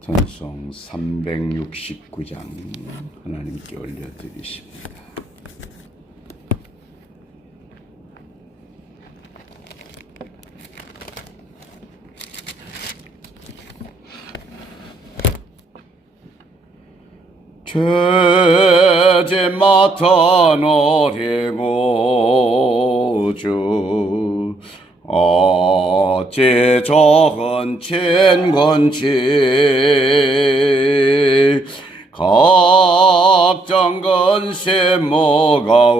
찬송 369장 하나님께 올려드리십니다. 죄짐 맡아 노리고 주 어찌 적은 친건지 걱정 근심 뭐가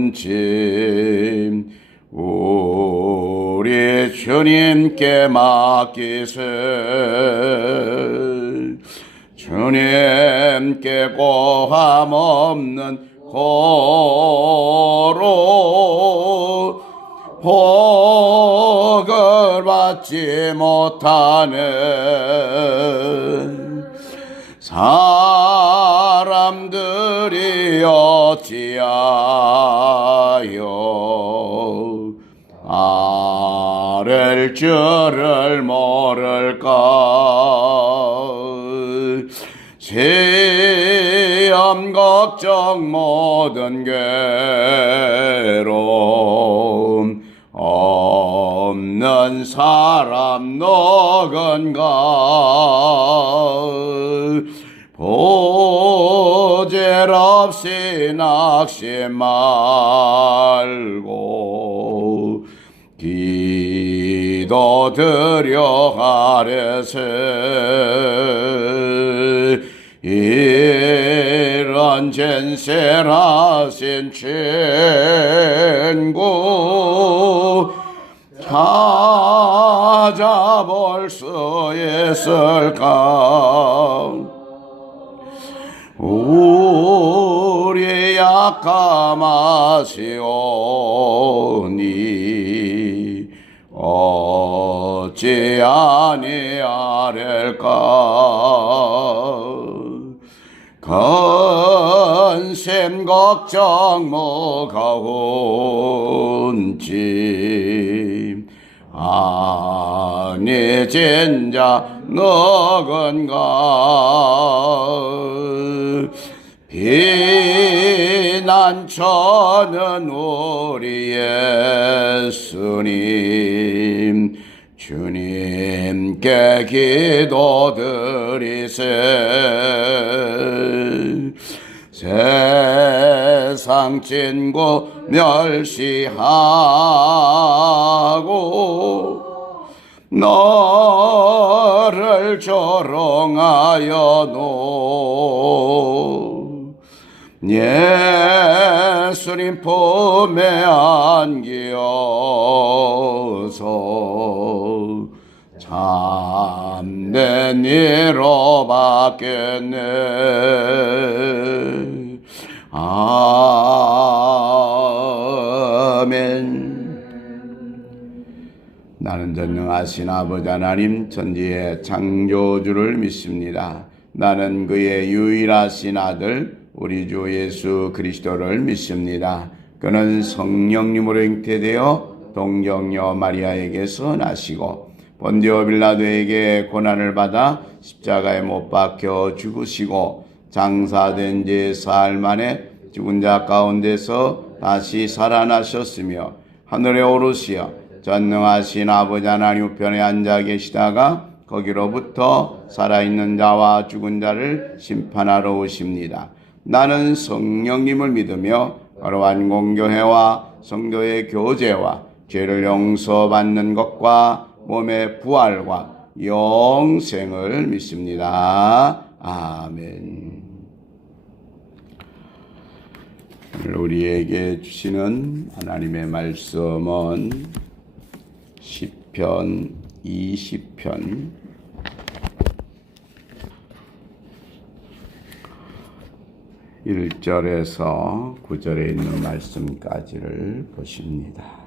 온지 우리 주님께 맡기세. 주님께 고함 없는 고로 복을 받지 못하는 사람들이 어찌하여 아랠 줄을 모를까. 시험 걱정 모든 괴로움 없는 사람 누군가. 보잘없이 낙심 말고 기도 드려 하래세. 이런 전세라신 친구 찾아볼 수 있을까. 우리 약함하시오니 어찌 아니하릴까. 근심 걱정 뭐가 온지 아니 진자 누군가. 비난처는 우리 예수님 주님께 기도드리세. 세상 친구 멸시하고 너를 조롱하여 노 예수님 품에 안기어서 참된 이로 받겠네. 아멘. 나는 전능하신 아버지 하나님 천지의 창조주를 믿습니다. 나는 그의 유일하신 아들 우리 주 예수 그리스도를 믿습니다. 그는 성령님으로 잉태되어 동정녀 마리아에게서 나시고 본디오 빌라도에게 고난을 받아 십자가에 못 박혀 죽으시고 장사된 지 사흘 만에 죽은 자 가운데서 다시 살아나셨으며 하늘에 오르시어 전능하신 아버지 하나님 우편에 앉아 계시다가 거기로부터 살아있는 자와 죽은 자를 심판하러 오십니다. 나는 성령님을 믿으며 거룩한 공교회와 성도의 교제와 죄를 용서받는 것과 몸의 부활과 영생을 믿습니다. 아멘. 오늘 우리에게 주시는 하나님의 말씀은 시편 20편 1절에서 9절에 있는 말씀까지를 보십니다.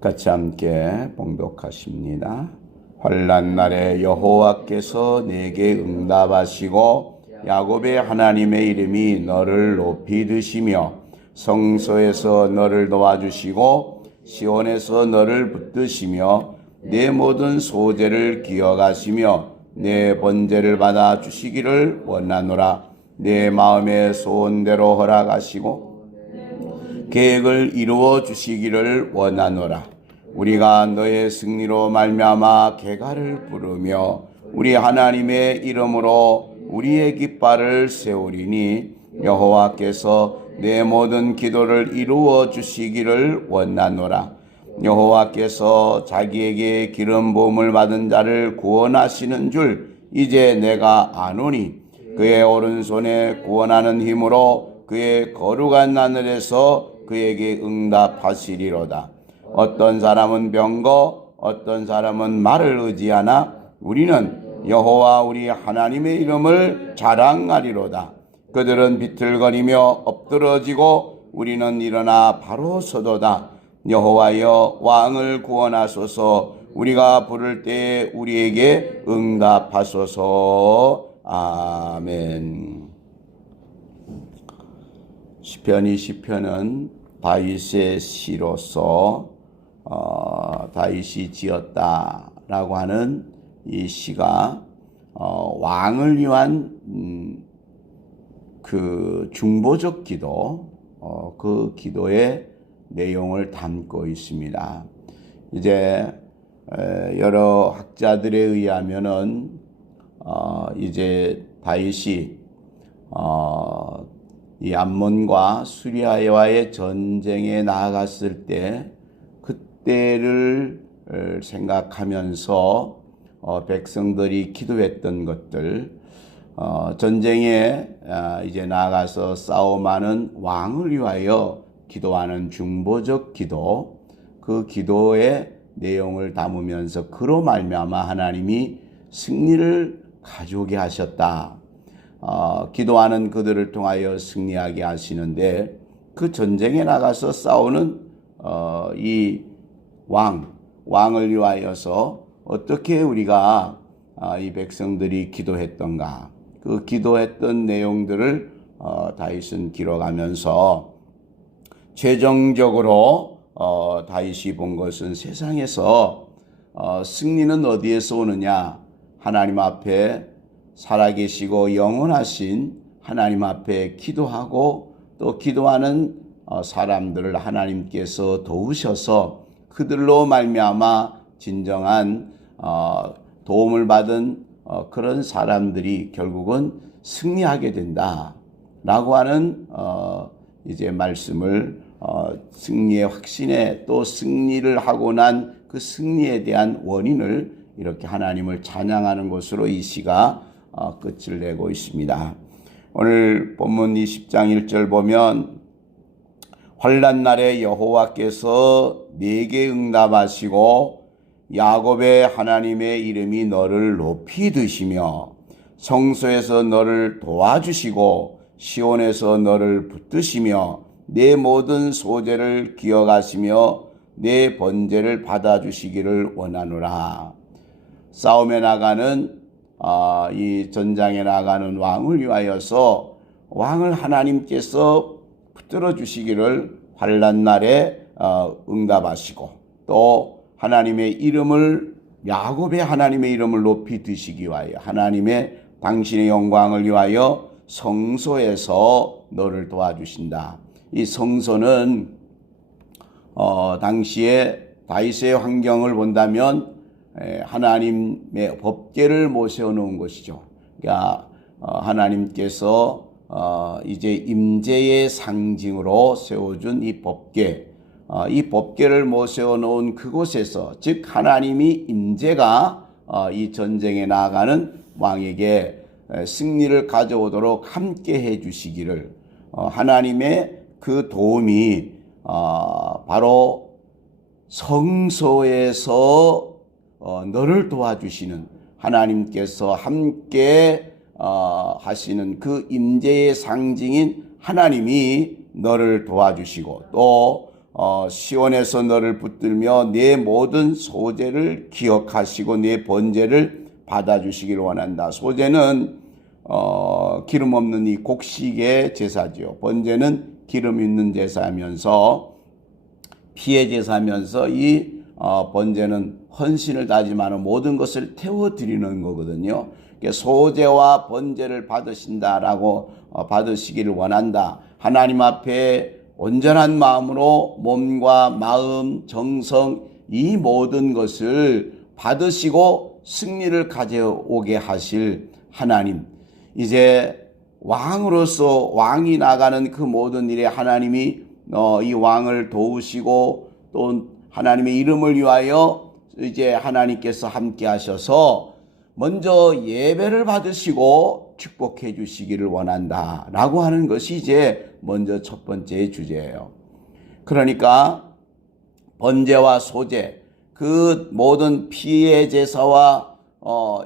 같이 함께 봉독하십니다. 환난 날에 여호와께서 내게 응답하시고 야곱의 하나님의 이름이 너를 높이 드시며 성소에서 너를 도와주시고 시온에서 너를 붙드시며 내 모든 소재를 기억하시며 내 번제를 받아 주시기를 원하노라. 내 마음의 소원대로 허락하시고 계획을 이루어 주시기를 원하노라. 우리가 너의 승리로 말미암아 개가를 부르며 우리 하나님의 이름으로 우리의 깃발을 세우리니 여호와께서 내 모든 기도를 이루어 주시기를 원하노라. 여호와께서 자기에게 기름 부음을 받은 자를 구원하시는 줄 이제 내가 아노니 그의 오른손에 구원하는 힘으로 그의 거룩한 하늘에서 그에게 응답하시리로다. 어떤 사람은 병거, 어떤 사람은 말을 의지하나 우리는 여호와 우리 하나님의 이름을 자랑하리로다. 그들은 비틀거리며 엎드러지고 우리는 일어나 바로 서도다. 여호와여 왕을 구원하소서. 우리가 부를 때에 우리에게 응답하소서. 아멘. 시편 20편은 다윗의 시로서 다윗이 지었다라고 하는 이 시가 왕을 위한 그 중보적 기도, 그 기도의 내용을 담고 있습니다. 이제 여러 학자들에 의하면은 이제 다윗이 이 암몬과 수리아와의 전쟁에 나아갔을 때 그때를 생각하면서 백성들이 기도했던 것들, 전쟁에 이제 나가서 싸움하는 왕을 위하여 기도하는 중보적 기도, 그 기도의 내용을 담으면서 그로 말미암아 하나님이 승리를 가져오게 하셨다. 기도하는 그들을 통하여 승리하게 하시는데 그 전쟁에 나가서 싸우는 이 왕을 위하여서 어떻게 우리가 이 백성들이 기도했던가, 그 기도했던 내용들을 다윗은 기록하면서 최종적으로 다윗이 본 것은 세상에서 승리는 어디에서 오느냐? 하나님 앞에 살아계시고 영원하신 하나님 앞에 기도하고 또 기도하는 사람들을 하나님께서 도우셔서 그들로 말미암아 진정한 도움을 받은 그런 사람들이 결국은 승리하게 된다라고 하는 이제 말씀을 승리의 확신에 또 승리를 하고 난 그 승리에 대한 원인을 이렇게 하나님을 찬양하는 것으로 이 시가 끝을 내고 있습니다. 오늘 본문 20장 1절 보면 환난 날에 여호와께서 내게 응답하시고 야곱의 하나님의 이름이 너를 높이 드시며 성소에서 너를 도와주시고 시온에서 너를 붙드시며 내 모든 소재를 기억하시며 내 번제를 받아주시기를 원하노라. 싸움에 나가는 이 전장에 나가는 왕을 위하여서 왕을 하나님께서 붙들어 주시기를 환난 날에 응답하시고 또 하나님의 이름을 야곱의 하나님의 이름을 높이 드시기 위하여 하나님의 당신의 영광을 위하여 성소에서 너를 도와주신다. 이 성소는 당시에 다윗의 환경을 본다면 하나님의 법궤를 모셔 놓은 것이죠. 그러니까 하나님께서 이제 임재의 상징으로 세워준 이 법궤, 이 법궤를 모셔 놓은 그곳에서 즉 하나님이 임재가 이 전쟁에 나아가는 왕에게 승리를 가져오도록 함께 해 주시기를 하나님의 그 도움이 바로 성소에서 너를 도와주시는 하나님께서 함께 하시는 그 임재의 상징인 하나님이 너를 도와주시고 또 시온에서 너를 붙들며 내 모든 소재를 기억하시고 내 번제를 받아주시기를 원한다. 소재는 기름 없는 이 곡식의 제사지요. 번제는 기름 있는 제사하면서 피의 제사하면서 이 번제는 헌신을 다짐하는 모든 것을 태워드리는 거거든요. 소제와 번제를 받으신다라고 받으시기를 원한다. 하나님 앞에 온전한 마음으로 몸과 마음, 정성 이 모든 것을 받으시고 승리를 가져오게 하실 하나님. 이제 왕으로서 왕이 나가는 그 모든 일에 하나님이 이 왕을 도우시고 또 하나님의 이름을 위하여 이제 하나님께서 함께 하셔서 먼저 예배를 받으시고 축복해 주시기를 원한다 라고 하는 것이 이제 먼저 첫 번째 주제예요. 그러니까 번제와 소제, 그 모든 피의 제사와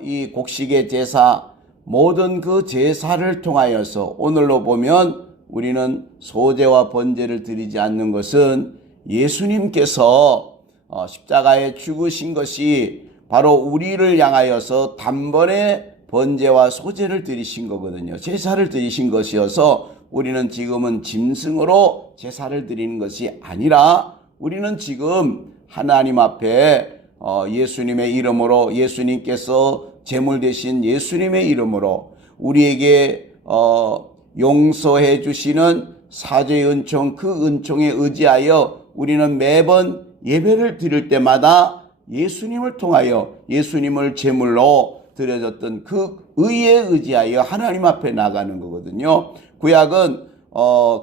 이 곡식의 제사, 모든 그 제사를 통하여서 오늘로 보면 우리는 소제와 번제를 드리지 않는 것은 예수님께서 십자가에 죽으신 것이 바로 우리를 향하여서 단번에 번제와 소제를 드리신 거거든요. 제사를 드리신 것이어서 우리는 지금은 짐승으로 제사를 드리는 것이 아니라 우리는 지금 하나님 앞에 예수님의 이름으로, 예수님께서 제물 되신 예수님의 이름으로 우리에게 용서해 주시는 사죄의 은총, 그 은총에 의지하여 우리는 매번 예배를 드릴 때마다 예수님을 통하여 예수님을 제물로 드려졌던 그 의에 의지하여 하나님 앞에 나가는 거거든요. 구약은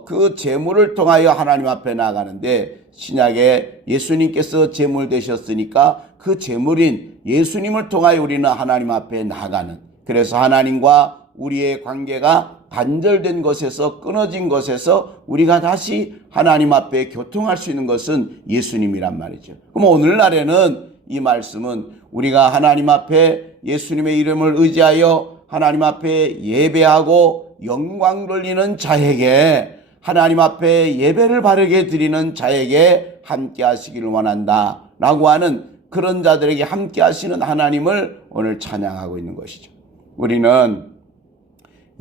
그 제물을 통하여 하나님 앞에 나가는데 신약에 예수님께서 제물 되셨으니까 그 제물인 예수님을 통하여 우리는 하나님 앞에 나가는, 그래서 하나님과 우리의 관계가 단절된 것에서, 끊어진 것에서 우리가 다시 하나님 앞에 교통할 수 있는 것은 예수님이란 말이죠. 그럼 오늘날에는 이 말씀은 우리가 하나님 앞에 예수님의 이름을 의지하여 하나님 앞에 예배하고 영광 돌리는 자에게, 하나님 앞에 예배를 바르게 드리는 자에게 함께 하시기를 원한다 라고 하는 그런 자들에게 함께 하시는 하나님을 오늘 찬양하고 있는 것이죠. 우리는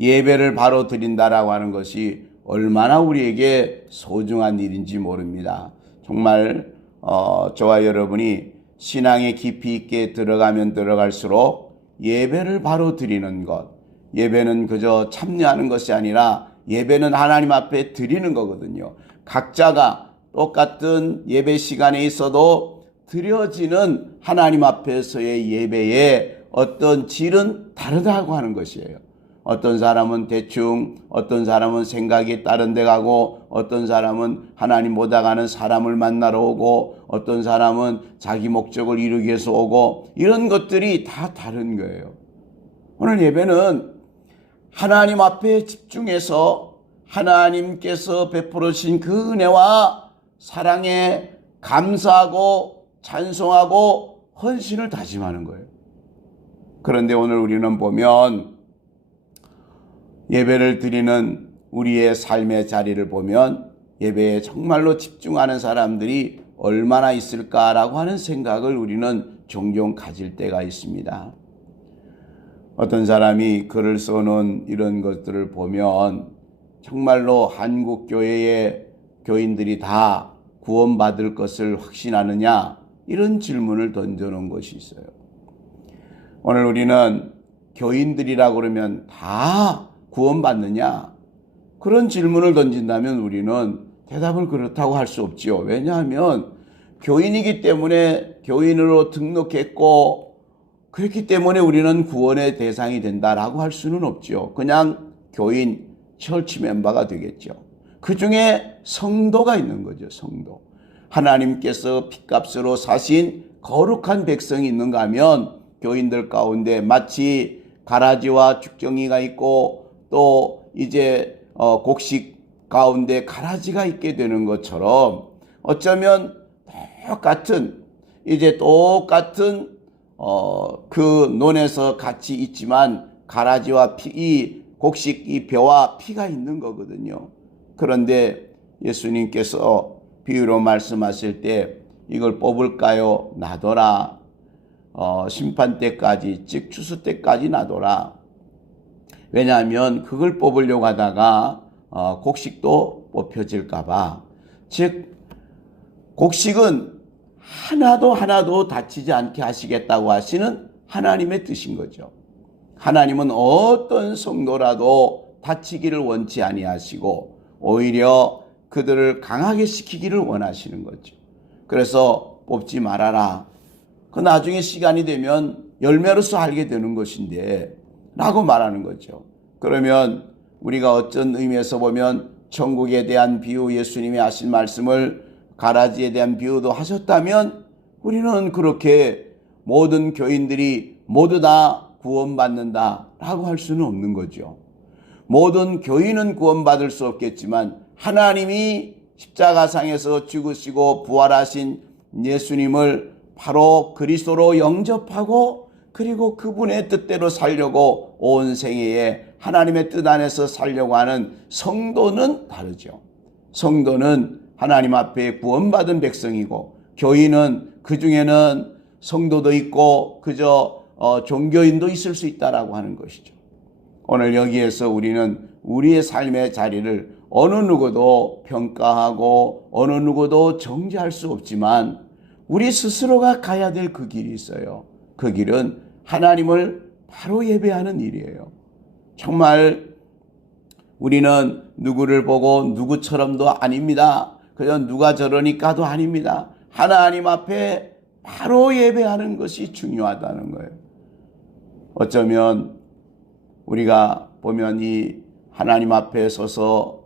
예배를 바로 드린다라고 하는 것이 얼마나 우리에게 소중한 일인지 모릅니다. 정말 저와 여러분이 신앙에 깊이 있게 들어가면 들어갈수록 예배를 바로 드리는 것, 예배는 그저 참여하는 것이 아니라 예배는 하나님 앞에 드리는 거거든요. 각자가 똑같은 예배 시간에 있어도 드려지는 하나님 앞에서의 예배의 어떤 질은 다르다고 하는 것이에요. 어떤 사람은 대충, 어떤 사람은 생각이 다른 데 가고, 어떤 사람은 하나님 보다 가는 사람을 만나러 오고, 어떤 사람은 자기 목적을 이루기 위해서 오고, 이런 것들이 다 다른 거예요. 오늘 예배는 하나님 앞에 집중해서 하나님께서 베풀어 주신 그 은혜와 사랑에 감사하고 찬송하고 헌신을 다짐하는 거예요. 그런데 오늘 우리는 보면 예배를 드리는 우리의 삶의 자리를 보면 예배에 정말로 집중하는 사람들이 얼마나 있을까라고 하는 생각을 우리는 종종 가질 때가 있습니다. 어떤 사람이 글을 써놓은 이런 것들을 보면 정말로 한국 교회의 교인들이 다 구원받을 것을 확신하느냐, 이런 질문을 던져놓은 것이 있어요. 오늘 우리는 교인들이라고 그러면 다 구원받느냐? 그런 질문을 던진다면 우리는 대답을 그렇다고 할 수 없지요. 왜냐하면 교인이기 때문에 교인으로 등록했고 그렇기 때문에 우리는 구원의 대상이 된다라고 할 수는 없지요. 그냥 교인, 철치 멤버가 되겠죠. 그 중에 성도가 있는 거죠. 성도. 하나님께서 핏값으로 사신 거룩한 백성이 있는가 하면 교인들 가운데 마치 가라지와 죽정이가 있고 또 이제 곡식 가운데 가라지가 있게 되는 것처럼 어쩌면 똑같은 그 논에서 같이 있지만 가라지와 이 곡식 이 벼와 피가 있는 거거든요. 그런데 예수님께서 비유로 말씀하실 때 이걸 뽑을까요? 놔둬라. 심판 때까지, 즉 추수 때까지 놔둬라. 왜냐하면 그걸 뽑으려고 하다가 곡식도 뽑혀질까봐. 즉 곡식은 하나도 다치지 않게 하시겠다고 하시는 하나님의 뜻인 거죠. 하나님은 어떤 성도라도 다치기를 원치 아니하시고 오히려 그들을 강하게 시키기를 원하시는 거죠. 그래서 뽑지 말아라. 그 나중에 시간이 되면 열매로서 알게 되는 것인데 라고 말하는 거죠. 그러면 우리가 어떤 의미에서 보면 천국에 대한 비유, 예수님이 하신 말씀을 가라지에 대한 비유도 하셨다면 우리는 그렇게 모든 교인들이 모두 다 구원받는다 라고 할 수는 없는 거죠. 모든 교인은 구원받을 수 없겠지만 하나님이 십자가상에서 죽으시고 부활하신 예수님을 바로 그리스도로 영접하고 그리고 그분의 뜻대로 살려고 온 생애에 하나님의 뜻 안에서 살려고 하는 성도는 다르죠. 성도는 하나님 앞에 구원받은 백성이고 교인은 그 중에는 성도도 있고 그저 종교인도 있을 수 있다라고 하는 것이죠. 오늘 여기에서 우리는 우리의 삶의 자리를 어느 누구도 평가하고 어느 누구도 정죄할 수 없지만 우리 스스로가 가야 될 그 길이 있어요. 그 길은 하나님을 바로 예배하는 일이에요. 정말 우리는 누구를 보고 누구처럼도 아닙니다. 그저 누가 저러니까도 아닙니다. 하나님 앞에 바로 예배하는 것이 중요하다는 거예요. 어쩌면 우리가 보면 이 하나님 앞에 서서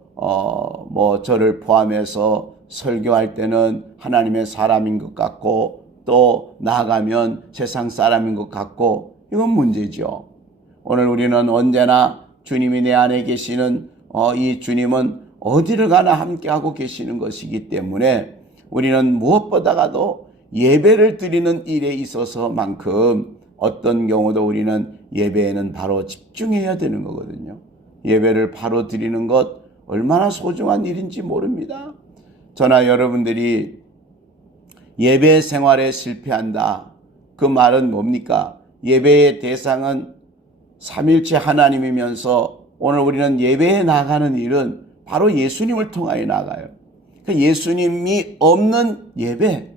저를 포함해서 설교할 때는 하나님의 사람인 것 같고 또 나아가면 세상 사람인 것 같고 이건 문제죠. 오늘 우리는 언제나 주님이 내 안에 계시는 이 주님은 어디를 가나 함께하고 계시는 것이기 때문에 우리는 무엇보다도 예배를 드리는 일에 있어서만큼 어떤 경우도 우리는 예배에는 바로 집중해야 되는 거거든요. 예배를 바로 드리는 것 얼마나 소중한 일인지 모릅니다. 저나 여러분들이 예배 생활에 실패한다. 그 말은 뭡니까? 예배의 대상은 삼일체 하나님이면서 오늘 우리는 예배에 나가는 일은 바로 예수님을 통하여 나가요. 예수님이 없는 예배,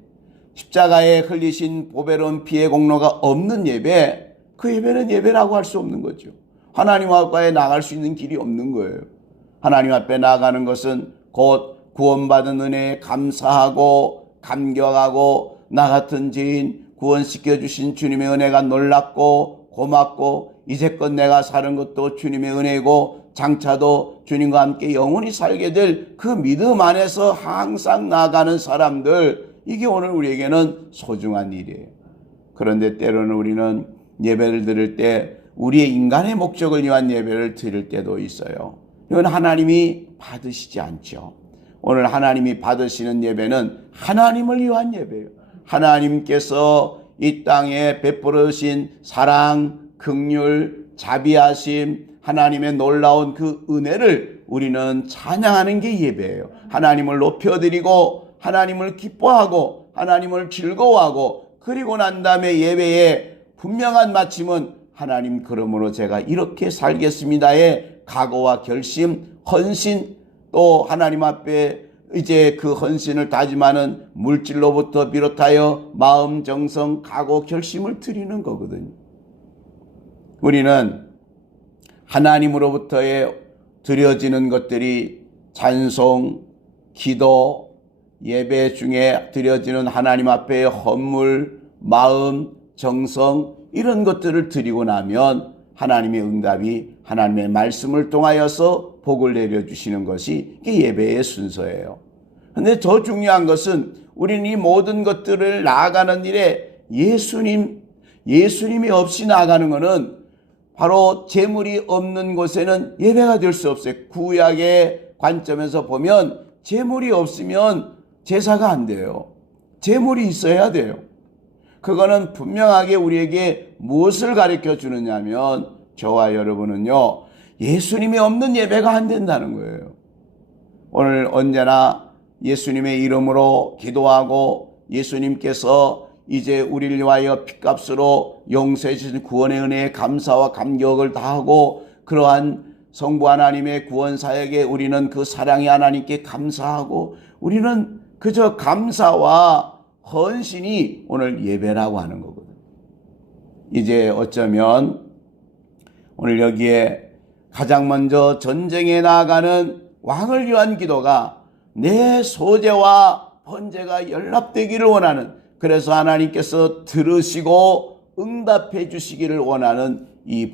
십자가에 흘리신 보배로운 피의 공로가 없는 예배, 그 예배는 예배라고 할 수 없는 거죠. 하나님 앞에 나갈 수 있는 길이 없는 거예요. 하나님 앞에 나가는 것은 곧 구원받은 은혜에 감사하고 감격하고 나 같은 죄인 구원시켜 주신 주님의 은혜가 놀랍고 고맙고 이제껏 내가 사는 것도 주님의 은혜고 장차도 주님과 함께 영원히 살게 될 그 믿음 안에서 항상 나아가는 사람들, 이게 오늘 우리에게는 소중한 일이에요. 그런데 때로는 우리는 예배를 드릴 때 우리의 인간의 목적을 위한 예배를 드릴 때도 있어요. 이건 하나님이 받으시지 않죠. 오늘 하나님이 받으시는 예배는 하나님을 위한 예배예요. 하나님께서 이 땅에 베풀어 주신 사랑, 긍휼, 자비하심, 하나님의 놀라운 그 은혜를 우리는 찬양하는 게 예배예요. 하나님을 높여드리고 하나님을 기뻐하고 하나님을 즐거워하고 그리고 난 다음에 예배의 분명한 마침은 하나님 그러므로 제가 이렇게 살겠습니다의 각오와 결심, 헌신, 또 하나님 앞에 이제 그 헌신을 다짐하는 물질로부터 비롯하여 마음, 정성, 각오, 결심을 드리는 거거든요. 우리는 하나님으로부터의 드려지는 것들이 찬송, 기도, 예배 중에 드려지는 하나님 앞에 헌물, 마음, 정성 이런 것들을 드리고 나면 하나님의 응답이 하나님의 말씀을 통하여서 복을 내려주시는 것이 예배의 순서예요. 그런데 더 중요한 것은 우리는 이 모든 것들을 나아가는 일에 예수님이 없이 나아가는 것은 바로 재물이 없는 곳에는 예배가 될 수 없어요. 구약의 관점에서 보면 재물이 없으면 제사가 안 돼요. 재물이 있어야 돼요. 그거는 분명하게 우리에게 무엇을 가르쳐 주느냐면 저와 여러분은요, 예수님이 없는 예배가 안 된다는 거예요. 오늘 언제나 예수님의 이름으로 기도하고 예수님께서 이제 우리를 위하여 핏값으로 용서해 주신 구원의 은혜에 감사와 감격을 다하고 그러한 성부 하나님의 구원 사역에 우리는 그 사랑의 하나님께 감사하고 우리는 그저 감사와 헌신이 오늘 예배라고 하는 거거든요. 이제 어쩌면 오늘 여기에 가장 먼저 전쟁에 나아가는 왕을 위한 기도가 내 소재와 번제가 연합되기를 원하는, 그래서 하나님께서 들으시고 응답해 주시기를 원하는 이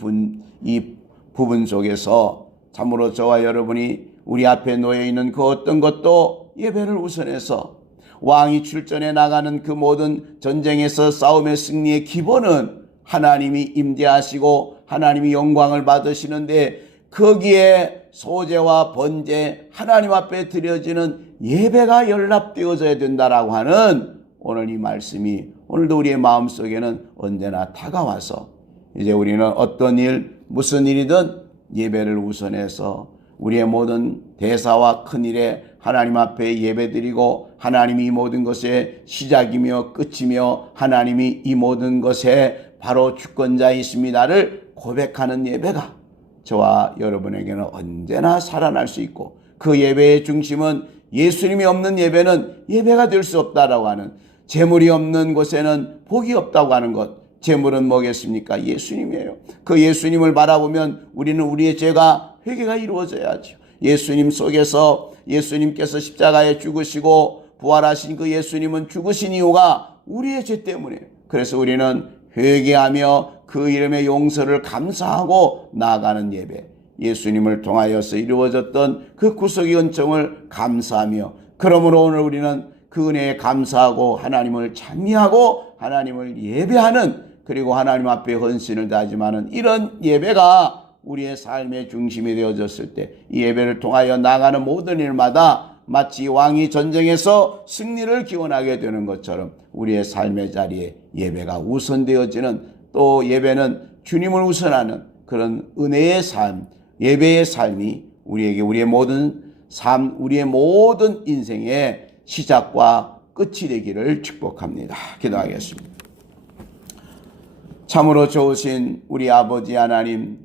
부분 속에서 참으로 저와 여러분이 우리 앞에 놓여 있는 그 어떤 것도 예배를 우선해서 왕이 출전해 나가는 그 모든 전쟁에서 싸움의 승리의 기본은 하나님이 임재하시고 하나님이 영광을 받으시는데, 거기에 소제와 번제, 하나님 앞에 드려지는 예배가 연합되어져야 된다라고 하는 오늘 이 말씀이 오늘도 우리의 마음속에는 언제나 다가와서 이제 우리는 어떤 일, 무슨 일이든 예배를 우선해서 우리의 모든 대사와 큰일에 하나님 앞에 예배드리고, 하나님이 이 모든 것의 시작이며 끝이며 하나님이 이 모든 것에 바로 주권자이십니다를 고백하는 예배가 저와 여러분에게는 언제나 살아날 수 있고, 그 예배의 중심은 예수님이 없는 예배는 예배가 될 수 없다라고 하는, 재물이 없는 곳에는 복이 없다고 하는 것. 재물은 뭐겠습니까? 예수님이에요. 그 예수님을 바라보면 우리는 우리의 죄가 회개가 이루어져야죠. 예수님 속에서 예수님께서 십자가에 죽으시고 부활하신 그 예수님은 죽으신 이유가 우리의 죄 때문이에요. 그래서 우리는 회개하며 그 이름의 용서를 감사하고 나아가는 예배, 예수님을 통하여서 이루어졌던 그 구속의 은총을 감사하며, 그러므로 오늘 우리는 그 은혜에 감사하고 하나님을 찬미하고 하나님을 예배하는, 그리고 하나님 앞에 헌신을 다짐하는 이런 예배가 우리의 삶의 중심이 되어졌을 때, 이 예배를 통하여 나가는 모든 일마다 마치 왕이 전쟁에서 승리를 기원하게 되는 것처럼 우리의 삶의 자리에 예배가 우선되어지는, 또 예배는 주님을 우선하는 그런 은혜의 삶, 예배의 삶이 우리에게 우리의 모든 삶, 우리의 모든 인생의 시작과 끝이 되기를 축복합니다. 기도하겠습니다. 참으로 좋으신 우리 아버지 하나님,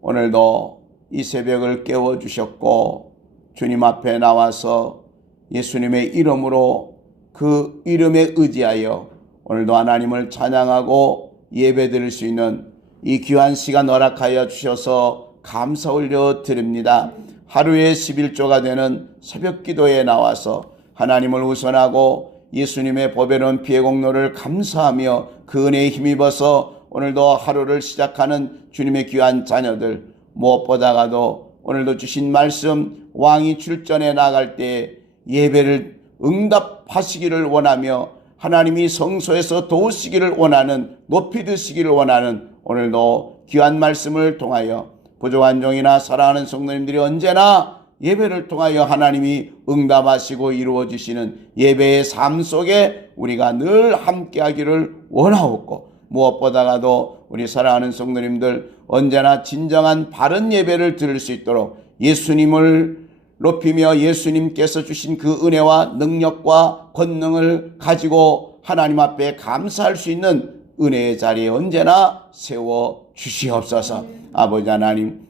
오늘도 이 새벽을 깨워주셨고 주님 앞에 나와서 예수님의 이름으로 그 이름에 의지하여 오늘도 하나님을 찬양하고 예배드릴 수 있는 이 귀한 시간 허락하여 주셔서 감사 올려 드립니다. 하루에 11조가 되는 새벽 기도에 나와서 하나님을 우선하고 예수님의 보배로운 피의 공로를 감사하며 그 은혜에 힘입어서 오늘도 하루를 시작하는 주님의 귀한 자녀들, 무엇보다가도 오늘도 주신 말씀, 왕이 출전해 나갈 때 예배를 응답하시기를 원하며 하나님이 성소에서 도우시기를 원하는, 높이 드시기를 원하는 오늘도 귀한 말씀을 통하여 부족한 종이나 사랑하는 성도님들이 언제나 예배를 통하여 하나님이 응답하시고 이루어지시는 예배의 삶 속에 우리가 늘 함께하기를 원하옵고, 무엇보다가도 우리 사랑하는 성도님들 언제나 진정한 바른 예배를 드릴 수 있도록 예수님을 높이며 예수님께서 주신 그 은혜와 능력과 권능을 가지고 하나님 앞에 감사할 수 있는 은혜의 자리에 언제나 세워 주시옵소서. 아버지 하나님,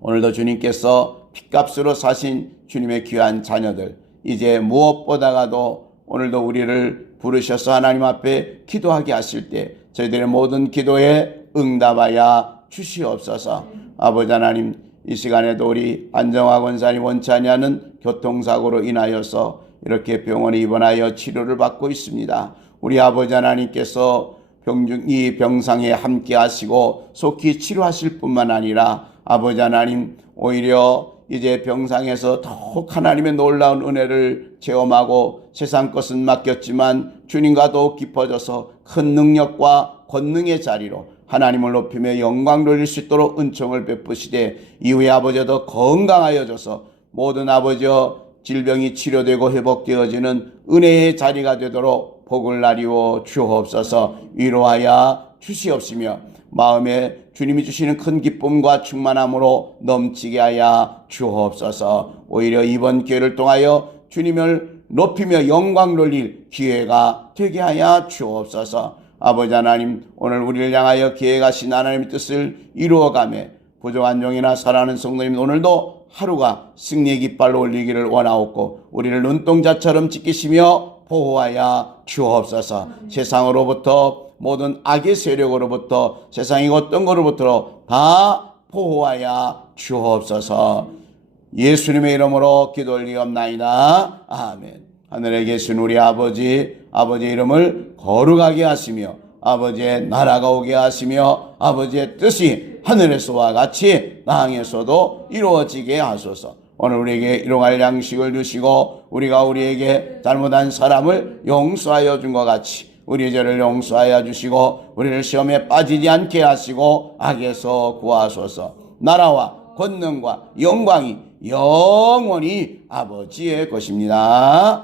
오늘도 주님께서 핏값으로 사신 주님의 귀한 자녀들, 이제 무엇보다가도 오늘도 우리를 부르셔서 하나님 앞에 기도하게 하실 때 저희들의 모든 기도에 응답하여 주시옵소서. 아버지 하나님, 이 시간에도 우리 안정화 권사님 원치 아니하는 교통사고로 인하여서 이렇게 병원에 입원하여 치료를 받고 있습니다. 우리 아버지 하나님께서 이 병상에 함께 하시고 속히 치료하실 뿐만 아니라 아버지 하나님, 오히려 이제 병상에서 더욱 하나님의 놀라운 은혜를 체험하고 세상 것은 맡겼지만 주님과 더욱 깊어져서 큰 능력과 권능의 자리로 하나님을 높이며 영광 돌릴 수 있도록 은총을 베푸시되, 이후에 아버지가 더 건강하여져서 모든 아버지여 질병이 치료되고 회복되어지는 은혜의 자리가 되도록 복을 나리워 주옵소서. 위로하여 주시옵시며 마음에 주님이 주시는 큰 기쁨과 충만함으로 넘치게 하여 주옵소서. 오히려 이번 기회를 통하여 주님을 높이며 영광 돌릴 기회가 되게 하여 주옵소서. 아버지 하나님, 오늘 우리를 향하여 계획하신 하나님의 뜻을 이루어가며 부족한 종이나 사랑하는 성도님 오늘도 하루가 승리의 깃발로 올리기를 원하옵고 우리를 눈동자처럼 지키시며 보호하여 주옵소서. 세상으로부터 모든 악의 세력으로부터 세상이 어떤 것으로부터 다 보호하여 주옵소서. 예수님의 이름으로 기도 올리옵나이다. 아멘. 하늘에 계신 우리 아버지의 이름을 거룩하게 하시며 아버지의 나라가 오게 하시며 아버지의 뜻이 하늘에서와 같이 땅에서도 이루어지게 하소서. 오늘 우리에게 일용할 양식을 주시고 우리가 우리에게 잘못한 사람을 용서하여 준 것 같이 우리 죄를 용서하여 주시고 우리를 시험에 빠지지 않게 하시고 악에서 구하소서. 나라와 권능과 영광이 영원히 아버지의 것입니다.